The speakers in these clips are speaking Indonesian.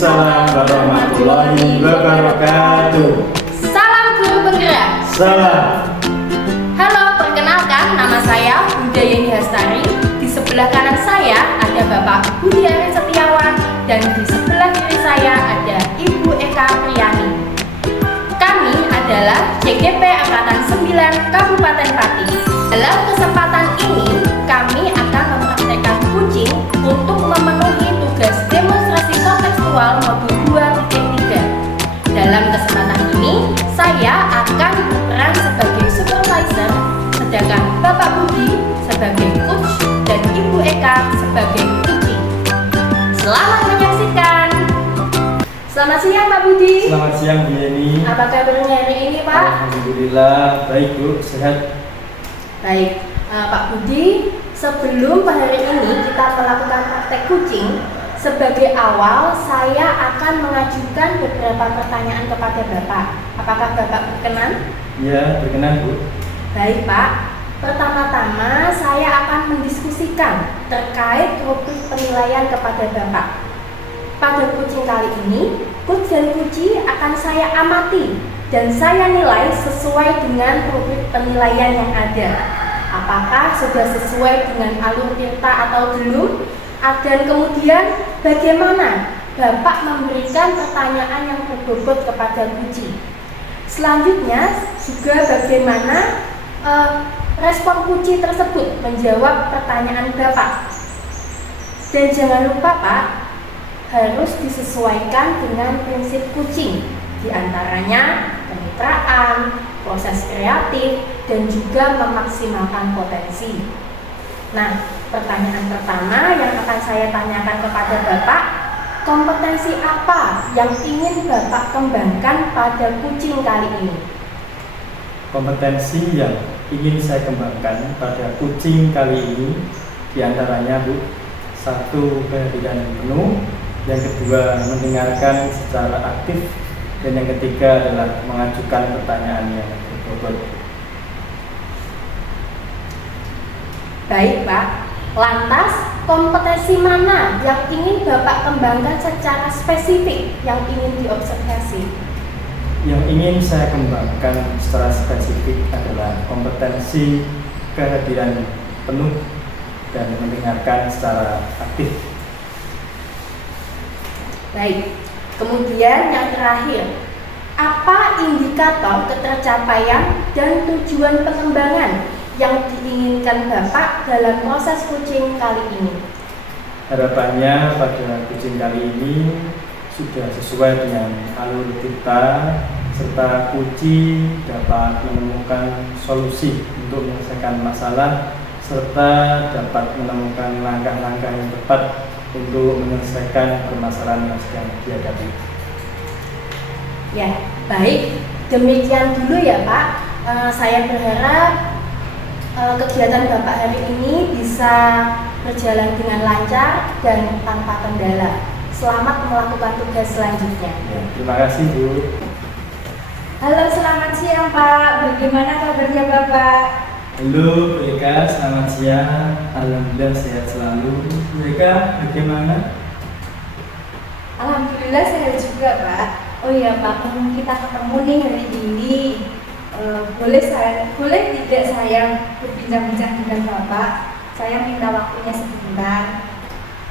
Waalaikumsalam warahmatullahi wabarakatuh. Salam guru penggerak. Salam. Halo, perkenalkan nama saya Budayani Hastari. Di sebelah kanan saya ada Bapak Budi Ari Setiawan dan di sebelah kiri saya ada Ibu Eka Priyani. Kami adalah JGP Angkatan 9 Kabupaten Pati. Dalam kesempatan ini kami akan mempraktekkan kucing untuk memenuhi tugas demonstrasi kontekstual modul 2.3. Dalam kesempatan ini saya akan berperan sebagai supervisor, sedangkan Bapak Budi sebagai coach dan Ibu Eka sebagai kucing. Selamat menyaksikan. Selamat siang Pak Budi. Selamat siang Bu Yeni. Apa kabarnya hari ini Pak? Alhamdulillah baik Bu, sehat. Baik, Pak Budi, sebelum hari ini kita melakukan praktek kucing, sebagai awal saya akan mengajukan beberapa pertanyaan kepada Bapak. Apakah Bapak berkenan? Ya, berkenan Bu. Baik Pak, pertama-tama saya akan mendiskusikan terkait rubrik penilaian kepada Bapak. Pada kucing kali ini, coach dan kuci akan saya amati dan saya nilai sesuai dengan rubrik penilaian yang ada. Apakah sudah sesuai dengan alur tirta atau belum? Dan kemudian bagaimana Bapak memberikan pertanyaan yang berbobot kepada kuci. Selanjutnya juga bagaimana respon kuci tersebut menjawab pertanyaan Bapak. Dan jangan lupa Pak, harus disesuaikan dengan prinsip kucing, diantaranya kemitraan, proses kreatif, dan juga memaksimalkan potensi. Nah, pertanyaan pertama yang akan saya tanyakan kepada Bapak, kompetensi apa yang ingin Bapak kembangkan pada kucing kali ini? Kompetensi yang ingin saya kembangkan pada kucing kali ini diantaranya Bu, satu, kehadiran penuh, yang kedua mendengarkan secara aktif, dan yang ketiga adalah mengajukan pertanyaan yang berbobot. Baik Pak, lantas kompetensi mana yang ingin Bapak kembangkan secara spesifik yang ingin diobservasi? Yang ingin saya kembangkan secara spesifik adalah kompetensi kehadiran penuh dan mendengarkan secara aktif. Baik, kemudian yang terakhir, apa indikator ketercapaian dan tujuan pengembangan yang diinginkan Bapak dalam proses kucing kali ini? Harapannya pada kucing kali ini sudah sesuai dengan alur kita, serta kucing dapat menemukan solusi untuk menyelesaikan masalah, serta dapat menemukan langkah-langkah yang tepat untuk menyelesaikan permasalahan yang sedang dihadapi. Ya, baik. Demikian dulu ya Pak. Saya berharap kegiatan Bapak hari ini bisa berjalan dengan lancar dan tanpa kendala. Selamat melakukan tugas selanjutnya. Ya, terima kasih Bu. Halo, selamat siang Pak. Bagaimana kabarnya Bapak? Halo Bu Eka, selamat siang. Alhamdulillah sehat selalu. Bu Eka, bagaimana? Alhamdulillah sehat juga Pak. Oh iya Pak, kita ketemu nih hari ini. Boleh tidak saya berbincang-bincang dengan Bapak? Saya minta waktunya sebentar.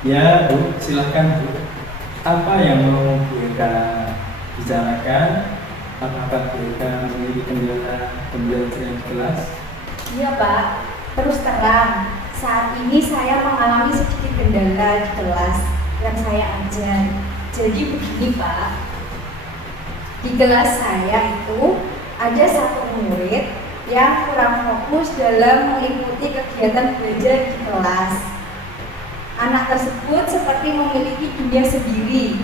Ya Bu, silahkan Bu. Apa yang mau Bu Eka bicarakan? Apakah Bu Eka memiliki kendala pembelajaran di kelas? Iya Pak, terus terang, saat ini saya mengalami sedikit kendala di kelas yang saya ajar. Jadi begini Pak, di kelas saya itu ada satu murid yang kurang fokus dalam mengikuti kegiatan belajar di kelas. Anak tersebut seperti memiliki dunia sendiri.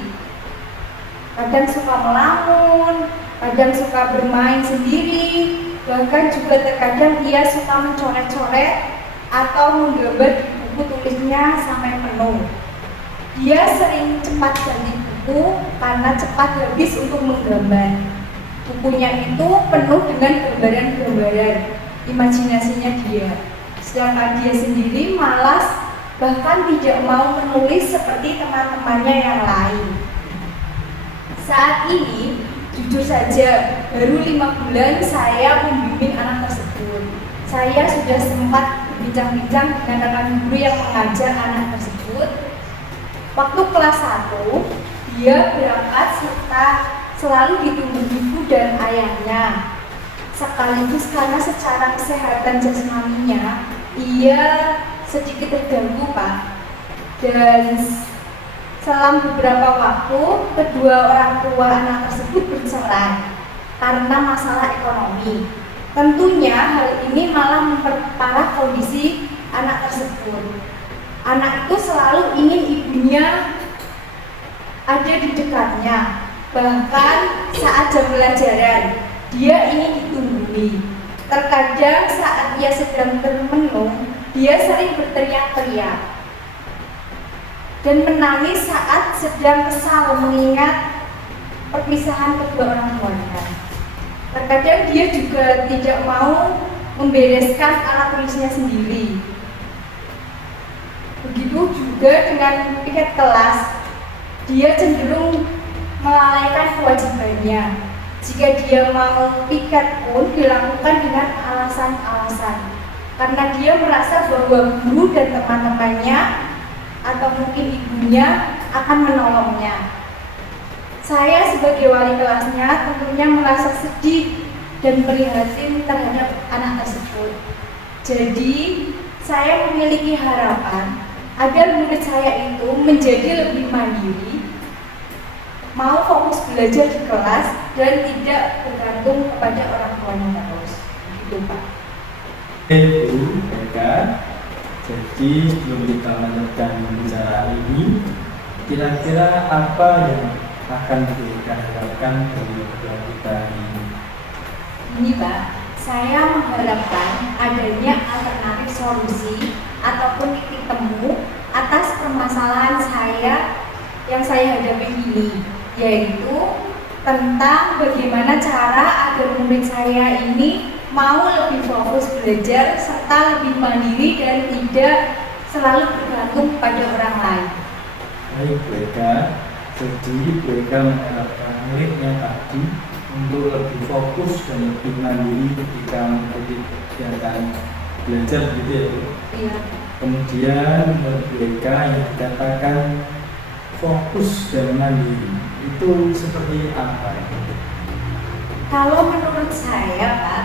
Kadang suka melamun, kadang suka bermain sendiri, bahkan juga terkadang dia suka mencoret-coret atau menggambar di buku tulisnya sampai penuh. Dia sering cepat ganti buku karena cepat habis untuk menggambar. Bukunya itu penuh dengan gambaran-gambaran imajinasinya dia. Sedangkan dia sendiri malas, bahkan tidak mau menulis seperti teman-temannya yang lain. Saat ini, jujur saja, baru 5 bulan saya membimbing anak tersebut. Saya sudah sempat berbincang-bincang dengan rekan guru yang mengajar anak tersebut. Waktu kelas 1, dia berangkat serta selalu ditunggu ibu dan ayahnya. Sekaligus karena secara kesehatan jasmaninya, ia sedikit terganggu, Pak. Dan selang beberapa waktu, kedua orang tua anak tersebut bercerai karena masalah ekonomi. Tentunya hal ini malah memperparah kondisi anak tersebut. Anak itu selalu ingin ibunya ada di dekatnya. Bahkan saat jam pelajaran, dia ingin ditunggui. Terkadang saat ia sedang termenung, dia sering berteriak-teriak dan menangis saat sedang kesal mengingat perpisahan kedua orang tuanya. Terkadang dia juga tidak mau membereskan alat tulisnya sendiri. Begitu juga dengan piket kelas, dia cenderung melalaikan kewajibannya. Jika dia mau piket pun dilakukan dengan alasan-alasan, karena dia merasa bahwa guru dan teman-temannya atau mungkin ibunya akan menolongnya. Saya sebagai wali kelasnya tentunya merasa sedih dan prihatin terhadap anak tersebut. Jadi, saya memiliki harapan agar murid saya itu menjadi lebih mandiri, mau fokus belajar di kelas dan tidak bergantung kepada orang tuanya terus. Begitu, Pak. Bu Eka, jadi sebelum kita melanjutkan pembicaraan ini, kira-kira apa yang akan kita harapkan dari kedua kita ini? Ini, Pak, saya mengharapkan adanya alternatif solusi ataupun titik temu atas permasalahan yang saya hadapi ini, yaitu tentang bagaimana cara agar murid saya ini mau lebih fokus belajar serta lebih mandiri dan tidak selalu bergantung pada orang lain. Baik, Bu Eka, jadi Bu Eka mengharapkan muridnya tadi untuk lebih fokus dan lebih mandiri ketika mengikuti kegiatan belajar gitu ya, Bu? Iya. Kemudian menurut Bu Eka yang dikatakan fokus dan mandiri itu seperti apa? Kalau menurut saya, Pak,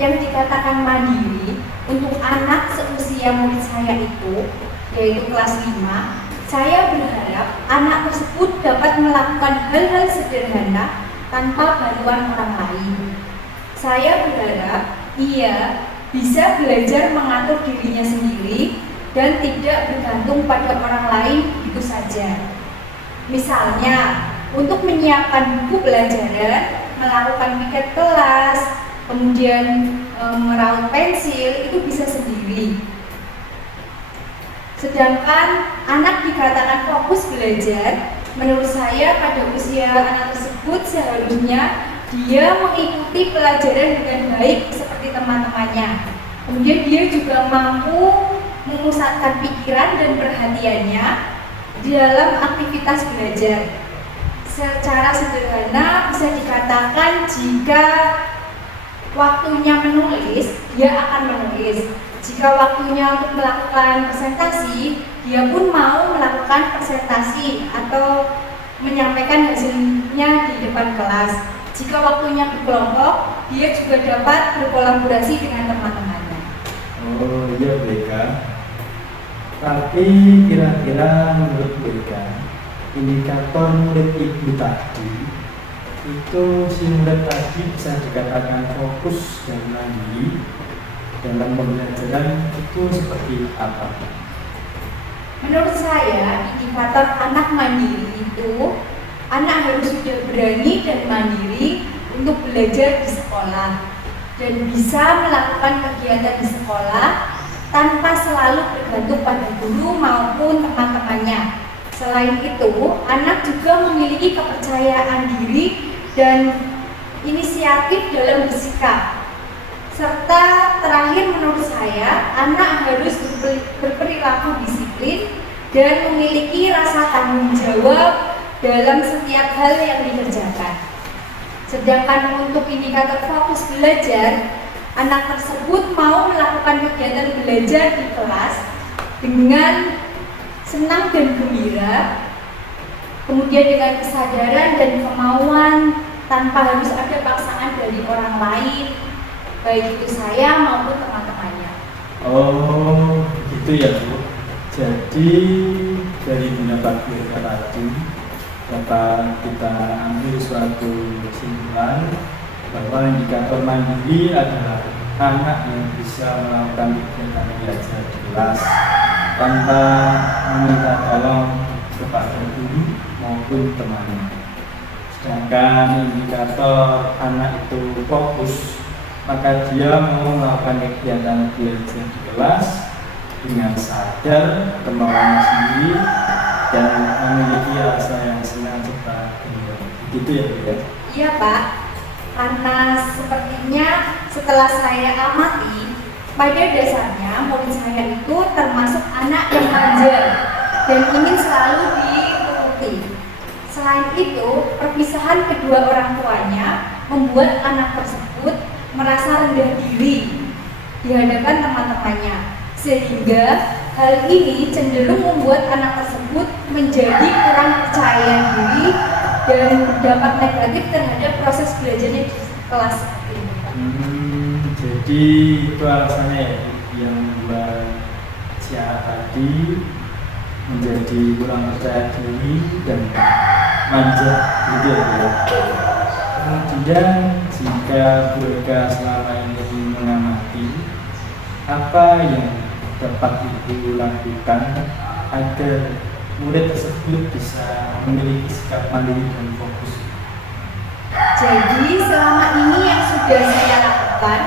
yang dikatakan mandiri untuk anak seusia murid saya itu, yaitu kelas 5, saya berharap anak tersebut dapat melakukan hal-hal sederhana tanpa bantuan orang lain. Saya berharap ia bisa belajar mengatur dirinya sendiri dan tidak bergantung pada orang lain begitu saja. Misalnya, untuk menyiapkan buku pelajaran, melakukan piket kelas, kemudian meraut pensil, itu bisa sendiri. Sedangkan anak dikatakan fokus belajar, menurut saya pada usia anak tersebut seharusnya dia mengikuti pelajaran dengan baik seperti teman-temannya. Kemudian dia juga mampu memusatkan pikiran dan perhatiannya di dalam aktivitas belajar. Secara sederhana bisa dikatakan jika waktunya menulis, dia akan menulis. Jika waktunya untuk melakukan presentasi, dia pun mau melakukan presentasi atau menyampaikan hasilnya di depan kelas. Jika waktunya berkelompok, dia juga dapat berkolaborasi dengan teman-temannya. Oh iya, Bu Eka. Tapi kira-kira menurut Bu Eka, indikator murid ibu tadi itu si murid tadi bisa dikatakan fokus dan mandiri dalam pembelajaran itu seperti apa? Menurut saya, indikator anak mandiri itu anak harus sudah berani dan mandiri untuk belajar di sekolah dan bisa melakukan kegiatan di sekolah tanpa selalu bergantung pada guru maupun teman-temannya. Selain itu, anak juga memiliki kepercayaan diri dan inisiatif dalam bersikap. Serta terakhir menurut saya, anak harus berperilaku disiplin dan memiliki rasa tanggung jawab dalam setiap hal yang dikerjakan. Sedangkan untuk indikator fokus belajar, anak tersebut mau melakukan kegiatan belajar di kelas dengan senang dan gembira, kemudian dengan kesadaran dan kemauan tanpa harus ada paksaan dari orang lain, baik itu saya maupun teman-temannya. Oh, gitu ya Bu. Jadi dari pendapat kita tadi dapat kita ambil suatu kesimpulan bahwa indikator mandiri adalah anak yang bisa melakukan kegiatan belajar di kelas tanpa meminta tolong kepada guru maupun temannya. Sedangkan indikator anak itu fokus, maka dia mau melakukan kegiatan belajar di kelas dengan sadar kemauannya sendiri dan memiliki rasa yang senang serta gembira. Gitu ya Bu ya? Iya Pak, karena sepertinya setelah saya amati, pada dasarnya murid saya itu termasuk anak yang manja dan ingin selalu dituruti. Selain itu, perpisahan kedua orang tuanya membuat anak tersebut merasa rendah diri di hadapan teman-temannya, sehingga hal ini cenderung membuat anak tersebut menjadi kurang percaya diri dan berdampak negatif terhadap proses belajarnya di kelas. Jadi itu alasannya ya yang membuat si anak tadi menjadi kurang percaya diri dan manja gitu ya. Kemudian jika mereka selama ini mengamati, apa yang dapat Ibu lakukan agar murid tersebut bisa memiliki sikap mandiri dan fokus? Jadi selama ini yang sudah saya lakukan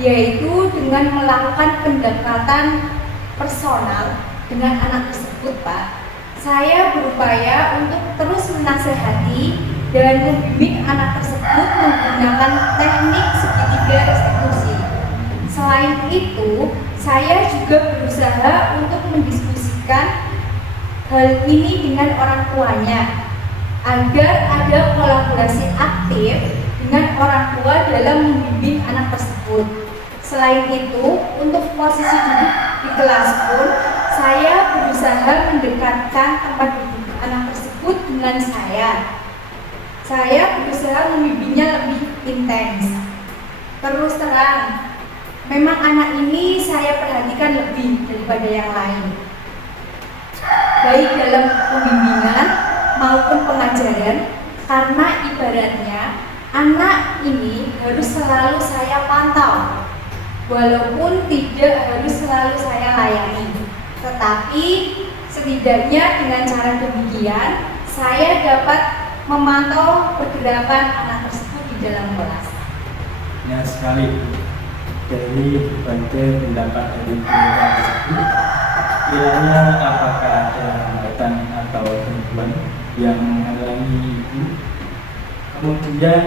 yaitu dengan melakukan pendekatan personal dengan anak tersebut Pak. Saya berupaya untuk terus menasehati dan membimbing anak tersebut menggunakan teknik segitiga restitusi. Selain itu, saya juga berusaha untuk mendiskusikan hal ini dengan orang tuanya agar ada kolaborasi aktif dengan orang tua dalam membimbing anak tersebut. Selain itu, untuk posisi duduk di kelas pun, saya berusaha mendekatkan tempat duduk anak tersebut dengan saya. Saya berusaha membimbingnya lebih intens. Terus terang, memang anak ini saya perhatikan lebih daripada yang lain, baik dalam pembimbingan maupun pengajaran, karena ibaratnya anak ini harus selalu saya pantau, walaupun tidak harus selalu saya layani, tetapi setidaknya dengan cara demikian saya dapat memantau pergerakan anak tersebut di dalam kelas. Ya sekali dari berbagai pendapat dari mereka tersebut, kiranya apakah ada hambatan atau gangguan yang menghalangi Ibu? Kemudian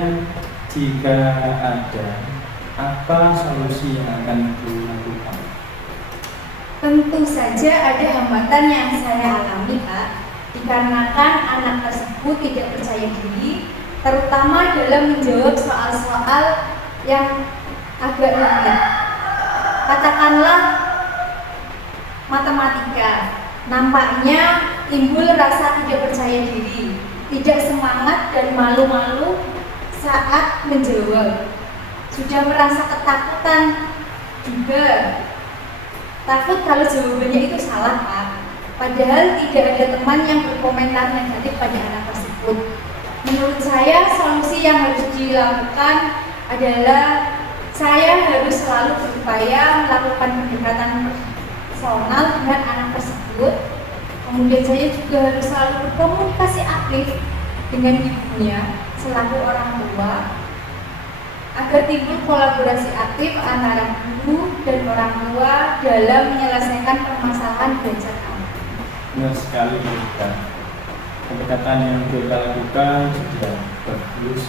jika ada, apa solusi yang akan Ibu lakukan? Tentu saja ada hambatan yang saya alami Pak, dikarenakan anak tersebut tidak percaya diri, terutama dalam menjawab soal-soal yang agak rumit. Katakanlah matematika, nampaknya timbul rasa tidak percaya diri, tidak semangat dan malu-malu saat menjawab. Sudah merasa ketakutan juga, takut kalau jawabannya itu salah Pak. Padahal tidak ada teman yang berkomentar negatif pada anak tersebut. Menurut saya solusi yang harus dilakukan adalah saya harus selalu berupaya melakukan pendekatan personal dengan anak tersebut. Kemudian saya juga harus selalu berkomunikasi aktif dengan ibunya selaku orang tua agar timbul kolaborasi aktif antara guru dan orang tua dalam menyelesaikan permasalahan belajar anak. Benar sekali kita. Pendekatan yang kita lakukan sudah bagus,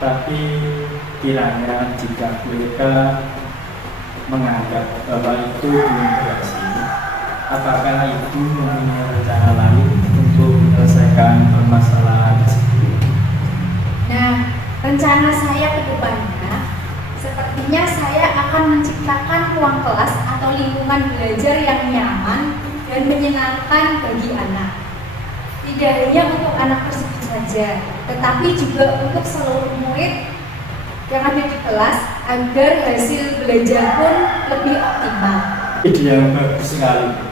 tapi kiranya jika mereka menganggap bahwa itu belum berhasil, apakah Ibu mempunyai rencana lain untuk untuk menyelesaikan permasalahan tersebut. Nah, rencana saya ke depannya, sepertinya saya akan menciptakan ruang kelas atau lingkungan belajar yang nyaman dan menyenangkan bagi anak. Tidak hanya untuk anak tersebut saja, tetapi juga untuk seluruh murid yang ada di kelas agar hasil belajar pun lebih optimal. Ide yang bagus sekali.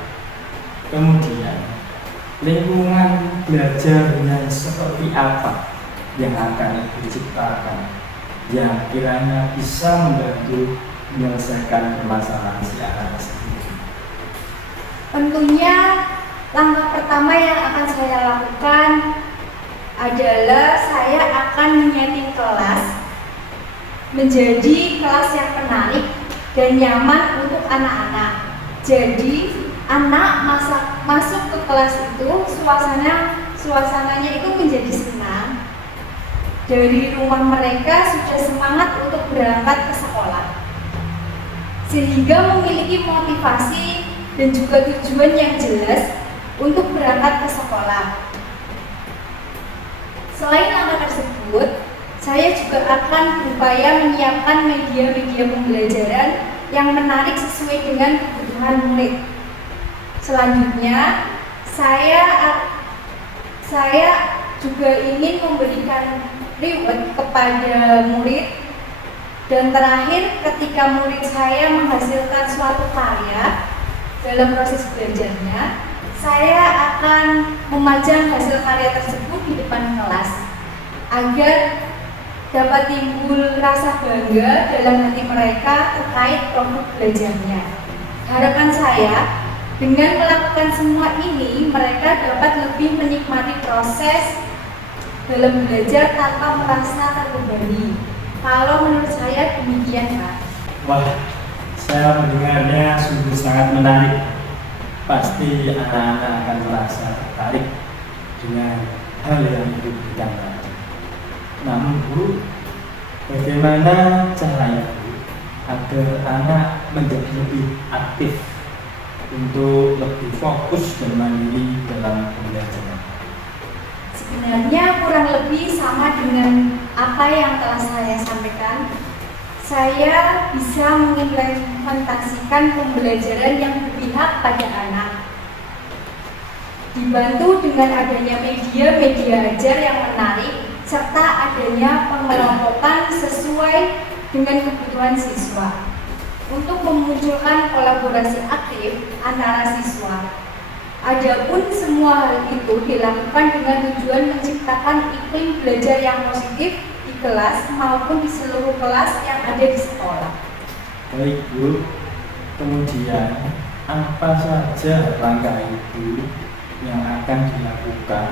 Kemudian, lingkungan belajarnya seperti apa yang akan diciptakan yang kiranya bisa membantu menyelesaikan permasalahan si anak tersebut? Tentunya langkah pertama yang akan saya lakukan adalah saya akan menyeting kelas menjadi kelas yang menarik dan nyaman untuk anak-anak. Jadi anak masuk ke kelas itu suasananya itu menjadi senang. Dari rumah mereka sudah semangat untuk berangkat ke sekolah, sehingga memiliki motivasi dan juga tujuan yang jelas untuk berangkat ke sekolah. Selain langkah tersebut, saya juga akan berupaya menyiapkan media-media pembelajaran yang menarik sesuai dengan kebutuhan murid. Selanjutnya, saya juga ingin memberikan reward kepada murid. Dan terakhir, ketika murid saya menghasilkan suatu karya dalam proses belajarnya, saya akan memajang hasil karya tersebut di depan kelas agar dapat timbul rasa bangga dalam hati mereka terkait produk belajarnya. Harapan saya, dengan melakukan semua ini, mereka dapat lebih menikmati proses dalam belajar tanpa merasa terbebani. Kalau menurut saya demikian, Pak. Wah, saya mendengarnya sungguh sangat menarik. Pasti anak-anak akan merasa tertarik dengan hal yang diberikan tadi. Namun Bu, bagaimana caranya Bu agar anak menjadi lebih aktif untuk lebih fokus dan mandiri dalam pembelajaran? Sebenarnya kurang lebih sama dengan apa yang telah saya sampaikan. Saya bisa mengimplementasikan pembelajaran yang berpihak pada anak, dibantu dengan adanya media-media ajar yang menarik serta adanya pengelompokan sesuai dengan kebutuhan siswa untuk memunculkan kolaborasi aktif antara siswa. Adapun semua hal itu dilakukan dengan tujuan menciptakan iklim belajar yang positif di kelas maupun di seluruh kelas yang ada di sekolah. Baik Bu, kemudian apa saja langkah itu yang akan dilakukan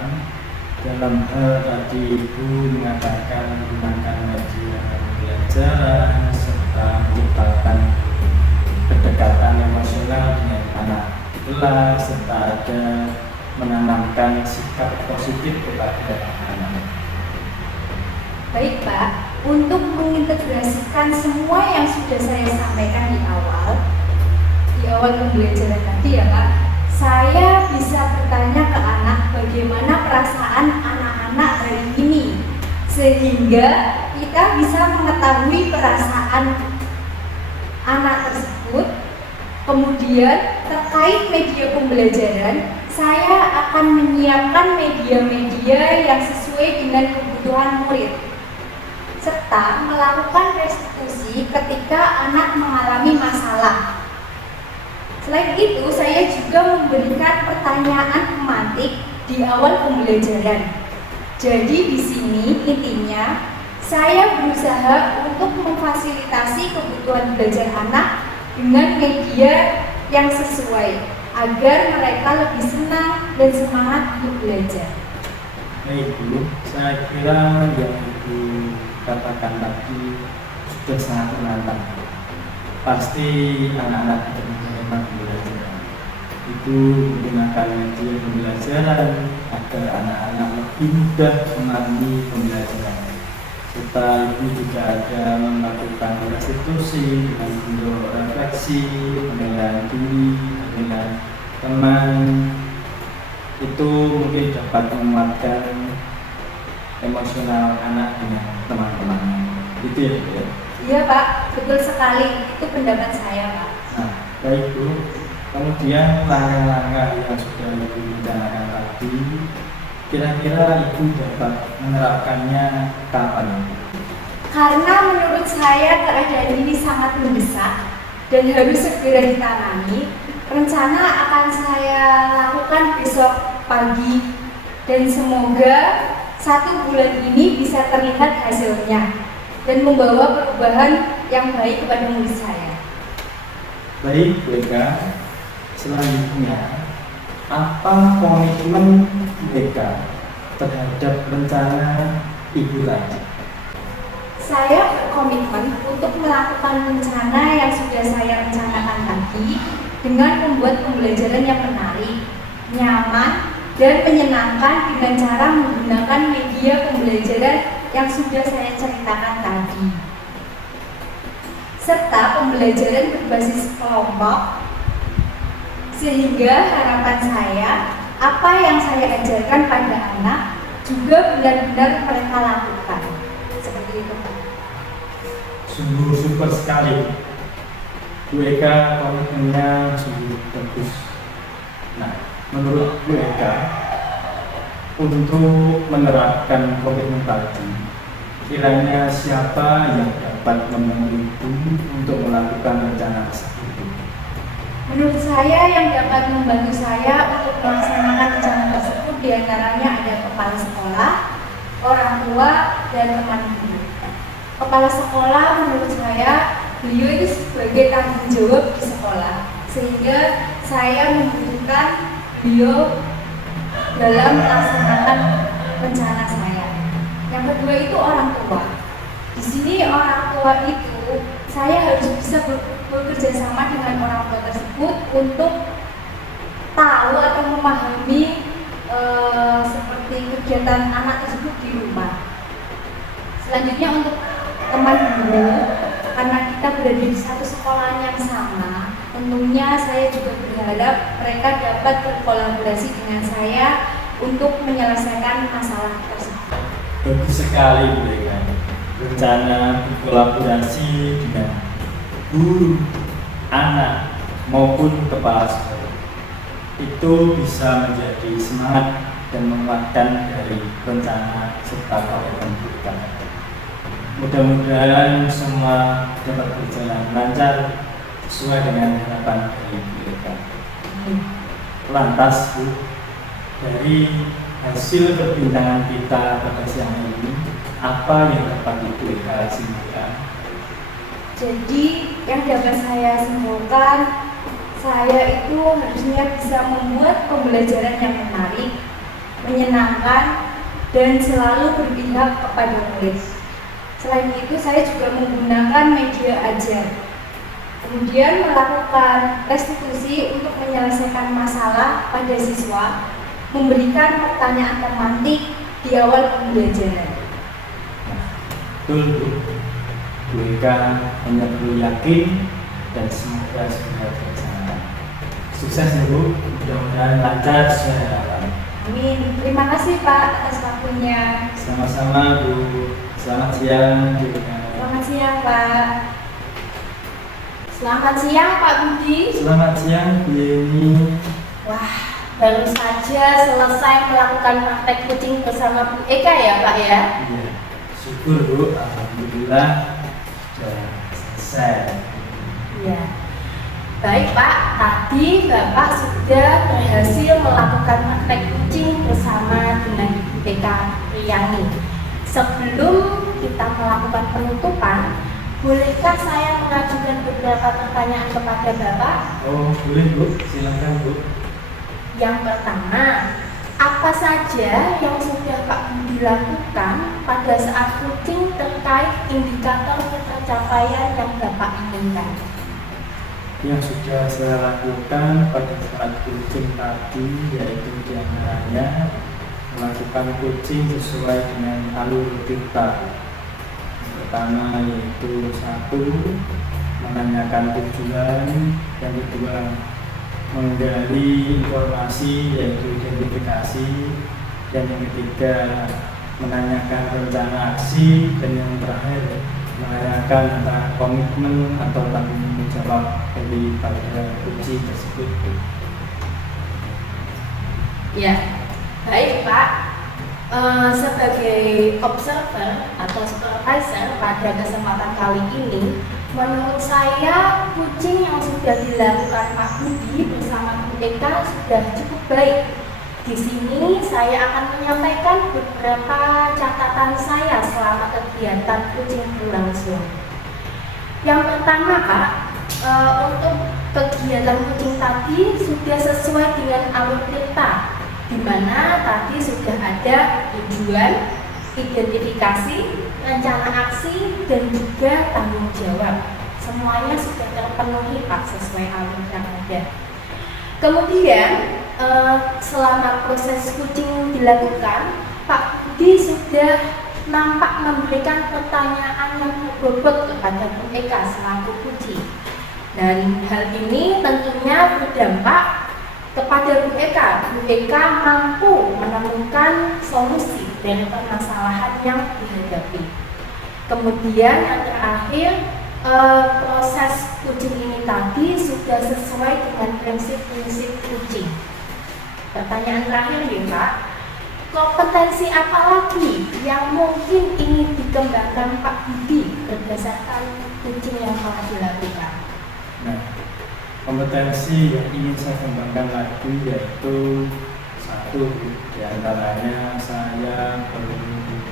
dalam hal tadi Ibu mengatakan menggunakan media pembelajaran serta menciptakan kedekatan emosional dengan anak di kelas serta ada menanamkan sikap positif kepada anak. Baik Pak, untuk mengintegrasikan semua yang sudah saya sampaikan di awal pembelajaran tadi ya Pak, saya bisa bertanya ke anak bagaimana perasaan anak-anak hari ini, sehingga kita bisa mengetahui perasaan anak tersebut. Kemudian terkait media pembelajaran, saya akan menyiapkan media-media yang sesuai dengan kebutuhan murid, serta melakukan restitusi ketika anak mengalami masalah. Selain itu, saya juga memberikan pertanyaan pemantik di awal pembelajaran. Jadi di sini intinya saya berusaha untuk memfasilitasi kebutuhan belajar anak dengan media yang sesuai agar mereka lebih senang dan semangat untuk belajar. Baik Bu, saya kira yang Ibu katakan tadi sudah sangat menantang. Pasti anak-anak itu menerima pembelajaran. Itu menggunakan media pembelajaran agar anak-anak lebih mudah memahami pembelajaran. Serta Ibu juga ada melakukan restitusi dengan bentuk refleksi, penilaian diri, penilaian teman. itu mungkin dapat menguatkan emosional anak dengan teman-temannya. Itu ya, Bu ya? Iya Pak, betul sekali. Itu pendapat saya Pak. Nah, baik Bu. Kemudian langkah-langkah yang sudah Ibu rencanakan tadi, kira-kira Ibu dapat menerapkannya kapan? Karena menurut saya keadaan ini sangat mendesak dan harus segera ditangani, rencana akan saya lakukan besok pagi dan semoga 1 bulan ini bisa terlihat hasilnya dan membawa perubahan yang baik kepada murid saya. Baik, Bu Eka. Selanjutnya, apa komitmen Bu Eka terhadap rencana Ibu tadi? Saya berkomitmen untuk melakukan rencana yang sudah saya rencanakan tadi dengan membuat pembelajaran yang menarik, nyaman, dan menyenangkan dengan cara menggunakan media pembelajaran yang sudah saya ceritakan tadi. Serta pembelajaran berbasis kelompok, sehingga harapan saya, apa yang saya ajarkan pada anak juga benar-benar mereka lakukan. Seperti itu Pak. Sungguh super sekali. Bu Eka komitmennya sungguh bagus. Nah, menurut Bu Eka, untuk menerapkan komitmen tadi, kiranya siapa yang dapat membantu Ibu untuk melakukan rencana tersebut? Menurut saya yang dapat membantu saya untuk melaksanakan rencana tersebut diantaranya ada kepala sekolah, orang tua, dan teman guru. Kepala sekolah menurut saya beliau itu sebagai tanggung jawab di sekolah, sehingga saya membutuhkan beliau dalam melaksanakan rencana saya. Yang kedua itu orang tua. Di sini orang tua itu saya harus bisa bekerja sama dengan orang tua tersebut untuk tahu atau memahami seperti kegiatan anak tersebut di rumah. Selanjutnya untuk teman guru, karena kita berada di satu sekolah yang sama, tentunya saya juga berharap mereka dapat berkolaborasi dengan saya untuk menyelesaikan masalah tersebut. Bagus sekali Bu Eka. Rencana berkolaborasi dengan guru, anak maupun kepala sekolah itu bisa menjadi semangat dan menguatkan dari rencana serta komitmen kita. Mudah-mudahan semua dapat berjalan lancar sesuai dengan harapan dari Bu Eka. Lantas Bu, dari hasil perbincangan kita pada siang ini, apa yang dapat Ibu Eka simpulkan? Jadi yang dapat saya simpulkan, saya itu harusnya bisa membuat pembelajaran yang menarik, menyenangkan, dan selalu berpihak kepada murid. Selain itu saya juga menggunakan media ajar, kemudian melakukan restitusi untuk menyelesaikan masalah pada siswa, memberikan pertanyaan tematik di awal pembelajaran. Betul Bu, Bu Eka hanya perlu yakin dan semoga segera terlaksana. Sukses ya Bu, mudah-mudahan lancar sesuai harapan. Amin. Terima kasih Pak atas waktunya. Sama-sama Bu. Selamat siang Bu Eka. Selamat siang Pak. Selamat siang Pak Budi. Selamat siang Bu Yeni. Wah, baru saja selesai melakukan praktek kucing bersama Bu Eka ya Pak ya? Iya, syukur Bu, alhamdulillah sudah selesai. Iya. Baik Pak, tadi Bapak sudah berhasil melakukan praktek kucing bersama dengan Ibu Eka Riyani. Sebelum kita melakukan penutupan, bolehkah saya mengajukan beberapa pertanyaan kepada Bapak? Oh boleh Bu, silakan Bu. Yang pertama, apa saja yang sudah Pak Budi lakukan pada saat kucing terkait indikator pencapaian yang Bapak inginkan? Yang sudah saya lakukan pada saat kucing tadi yaitu diantaranya melakukan kucing sesuai dengan alur kita. Pertama yaitu 1, menanyakan tujuan. Yang kedua, menggali informasi yaitu identifikasi, dan yang ketiga menanyakan rencana aksi, dan yang terakhir menanyakan tentang komitmen atau tanggung jawab dari pada kunci tersebut. Ya, baik Pak. Sebagai observer atau supervisor pada kesempatan kali ini, menurut saya kucing yang sudah dilakukan Pak Budi bersama Bu Eka sudah cukup baik. Di sini saya akan menyampaikan beberapa catatan saya selama kegiatan kucing berlangsung. Yang pertama Pak, untuk kegiatan kucing tadi sudah sesuai dengan alur cerita, di mana tadi sudah ada tujuan, identifikasi, rencana aksi, dan juga tanggung jawab. Semuanya sudah terpenuhi Pak sesuai alur yang ada. Kemudian selama proses kucing dilakukan, Pak Budi sudah nampak memberikan pertanyaan yang berbobot kepada Bu Eka selaku kunci. Dan hal ini tentunya berdampak kepada Bu Eka. Bu Eka mampu menemukan solusi dari permasalahan yang dihadapi. Kemudian yang terakhir, proses kucing ini tadi sudah sesuai dengan prinsip-prinsip kucing. Pertanyaan terakhir ya Pak, kompetensi apa lagi yang mungkin ingin dikembangkan Pak Budi berdasarkan kucing yang telah dilakukan? Nah, kompetensi yang ingin saya kembangkan lagi yaitu satu, diantaranya saya perlu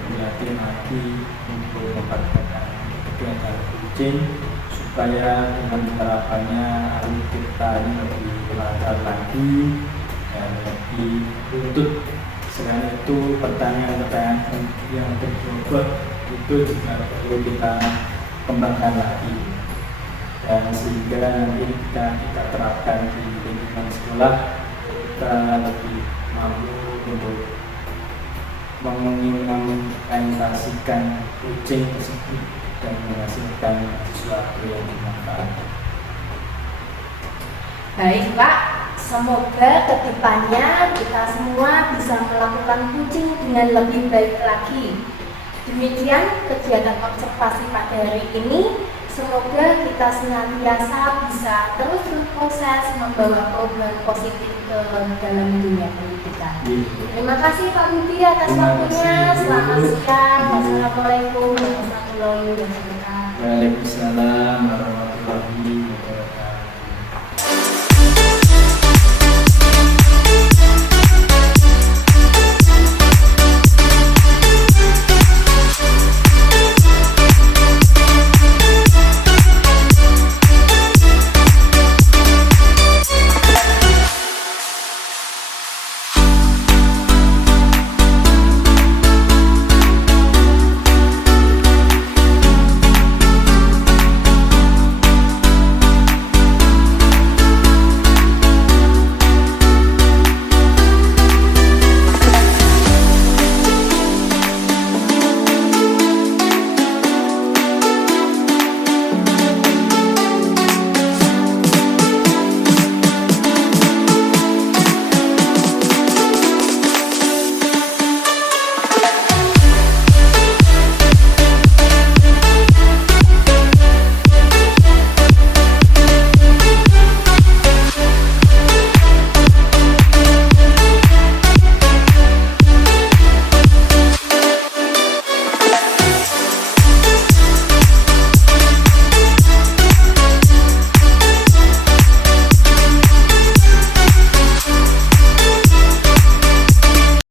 berlatih lagi untuk mempraktekkan kegiatan kucing supaya dengan penerapannya alur kita ini lebih lancar lagi dan lebih runtut. Selain itu, pertanyaan-pertanyaan yang berbobot itu juga perlu kita kembangkan lagi, dan sehingga nanti kita terapkan di lingkungan sekolah, kita lebih mampu untuk mengimplementasikan kucing tersebut dan menghasilkan sesuatu yang bermanfaat. Baik Pak, semoga kedepannya kita semua bisa melakukan kucing dengan lebih baik lagi. Demikian kegiatan observasi pada hari ini. Semoga kita senantiasa bisa terus berproses membawa perubahan positif ke dalam dunia pendidikan. Terima kasih Pak Budi atas waktunya. Selamat siang. Wassalamualaikum warahmatullahi wabarakatuh. Waalaikumsalam.